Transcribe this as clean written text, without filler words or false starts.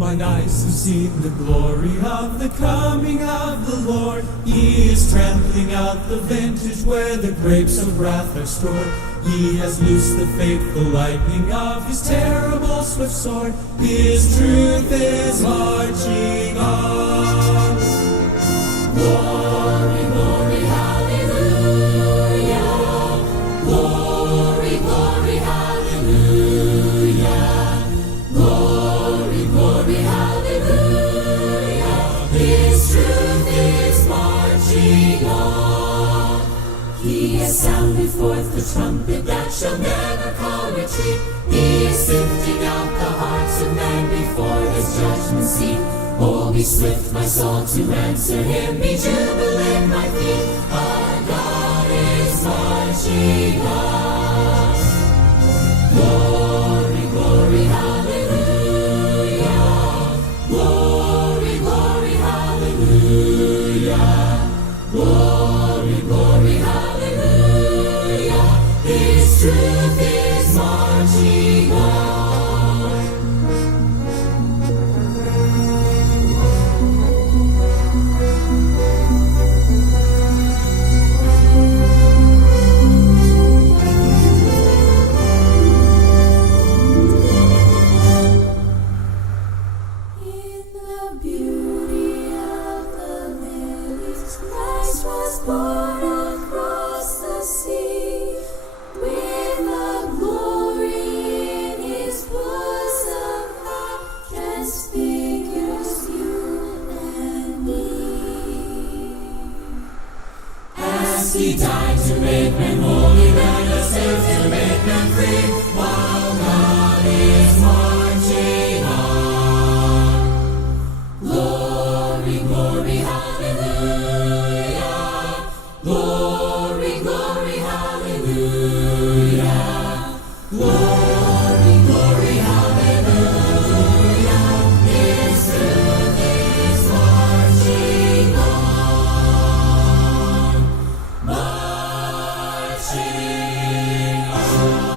Mine eyes have seen the glory of the coming of the Lord. He is trampling out the vintage where the grapes of wrath are stored. He has loosed the fateful lightning of his terrible swift sword. His truth is marching on. Glory, glory, hallelujah. Glory, glory, hallelujah. Glory, glory, hallelujah. His truth is marching on. He has sounded forth the trumpet that shall never call retreat. He is sifting out the hearts of men before his judgment seat. Oh, be swift, my soul, to answer him. Be jubilant, my feet. Our God is marching on. Glory, glory, hallelujah. Glory, glory, hallelujah. Glory, glory, hallelujah. His truth is marching on. Born across the sea, with a glory in his bosom that transfigures you and me. As he died to make men holy, then a slave to make men free, while God is marching